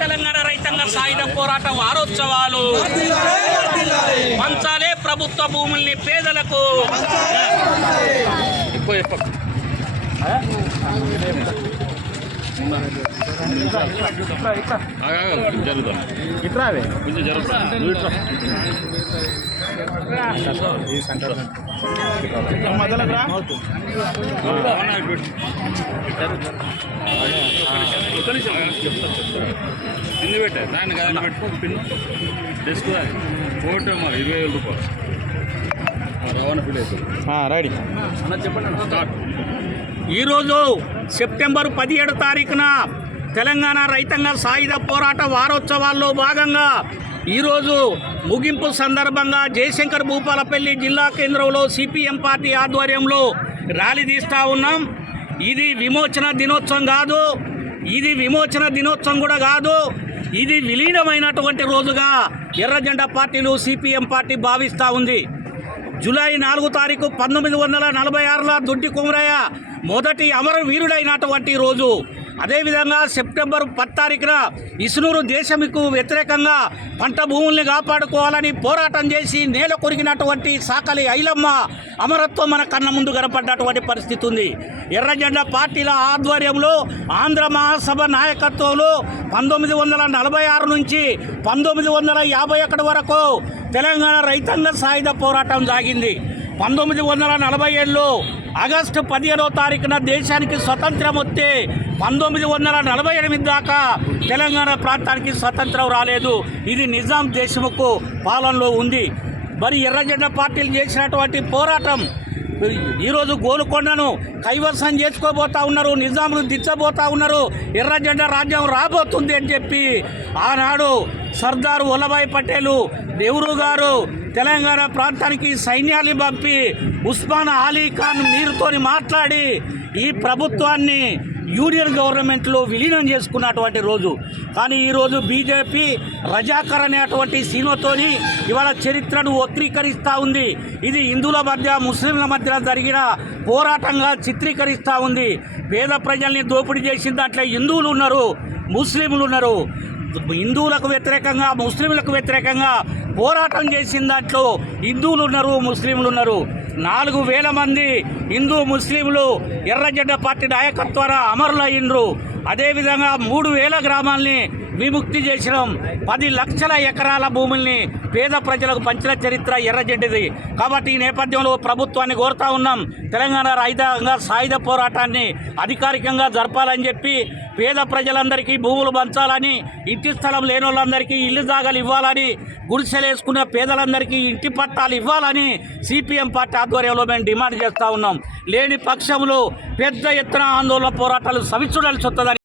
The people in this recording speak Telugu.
తెలంగాణ రైతాంగ సాయుధ పోరాట వారోత్సవాలు పంచాలే ప్రభుత్వ భూముల్ని పేదలకు. పిన్ని పెట్టా దాన్ని కదా పెట్టుకో పిన్ డెస్క్ ఫోటో మరి 20,000 రూపాయలు రవాణా ఫీల్ అవుతుంది. రెడీ అన్న చెప్పండి స్టార్ట్. ఈరోజు సెప్టెంబర్ 17 తారీఖున తెలంగాణ రైతాంగ సాయుధ పోరాట వారోత్సవాల్లో భాగంగా ఈరోజు ముగింపు సందర్భంగా జయశంకర్ భూపాలపల్లి జిల్లా కేంద్రంలో సిపిఎం పార్టీ ఆధ్వర్యంలో ర్యాలీ తీస్తూ ఉన్నాం. ఇది విమోచన దినోత్సవం కాదు, ఇది విమోచన దినోత్సవం కూడా కాదు, ఇది విలీనమైనటువంటి రోజుగా ఎర్రజెండా పార్టీలు సిపిఎం పార్టీ భావిస్తూ ఉంది. జూలై 4 తారీఖు 1946లో దొడ్డి కొమరయ్య మొదటి అమరవీరుడైనటువంటి రోజు. అదేవిధంగా సెప్టెంబర్ 10 తారీఖున ఇసునూరు దేశంకు వ్యతిరేకంగా పంట భూముల్ని కాపాడుకోవాలని పోరాటం చేసి నేల కొరిగినటువంటి సాకలి ఐలమ్మ అమరత్వం మన కన్న ముందు కనపడ్డటువంటి పరిస్థితి ఉంది. ఎర్రజెండా పార్టీల ఆధ్వర్యంలో ఆంధ్ర మహాసభ నాయకత్వంలో 1946 నుంచి 1951 వరకు తెలంగాణ రైతాంగ సాయుధ పోరాటం సాగింది. 1947లో ఆగస్టు 15వ తారీఖున దేశానికి స్వతంత్రం వస్తే 1948 దాకా తెలంగాణ ప్రాంతానికి స్వతంత్రం రాలేదు. ఇది నిజాం దేశముకు పాలనలో ఉంది. మరి ఎర్రజెండా పార్టీలు చేసినటువంటి పోరాటం ఈరోజు గోల్కొండను కైవసం చేసుకోబోతా ఉన్నారు, నిజామును దిచ్చబోతా ఉన్నారు, ఎర్రజెండా రాజ్యం రాబోతుంది అని చెప్పి ఆనాడు సర్దార్ వల్లభాయ్ పటేలు నెహ్రూ గారు తెలంగాణ ప్రాంతానికి సైన్యాన్ని పంపి ఉస్మాన్ అలీ ఖాన్ మీరుతోని మాట్లాడి ఈ ప్రభుత్వాన్ని యూనియన్ గవర్నమెంట్లో విలీనం చేసుకున్నటువంటి రోజు. కానీ ఈరోజు బీజేపీ రజాకర్ అనేటువంటి సీమతోని ఇవాళ చరిత్రను వక్రీకరిస్తూ ఉంది. ఇది హిందువుల మధ్య ముస్లింల మధ్య జరిగిన పోరాటంగా చిత్రీకరిస్తూ ఉంది. పేద ప్రజల్ని దోపిడీ చేసిన దాంట్లో హిందువులు ఉన్నారు, ముస్లింలు ఉన్నారు. హిందువులకు వ్యతిరేకంగా ముస్లింలకు వ్యతిరేకంగా పోరాటం చేసిన దాంట్లో హిందువులు ఉన్నారు, ముస్లింలు ఉన్నారు. 4,000 మంది హిందూ ముస్లింలు ఎర్రజెండా పార్టీ నాయకత్వాన అమరులయ్యిండ్రు. అదేవిధంగా 3,000 గ్రామాల్ని విముక్తి చేసినాం. 10 లక్షల ఎకరాల భూముల్ని పేద ప్రజలకు పంచిన చరిత్ర ఎర్రజెండది. కాబట్టి ఈ నేపథ్యంలో ప్రభుత్వాన్ని కోరుతా ఉన్నాం, తెలంగాణ రైతాంగ సాయుధ పోరాటాన్ని అధికారికంగా జరపాలని చెప్పి పేద ప్రజలందరికీ భూములు పంచాలని, ఇంటి స్థలం లేని వాళ్ళందరికీ ఇల్లు జాగాలు ఇవ్వాలని, గుడిసెలు వేసుకున్న పేదలందరికీ ఇంటి పట్టాలు ఇవ్వాలని సిపిఎం పార్టీ ఆధ్వర్యంలో మేము డిమాండ్ చేస్తూ ఉన్నాం. లేని పక్షంలో పెద్ద ఎత్తున ఆందోళన పోరాటాలు సవిచూడాల్సి వస్తుందని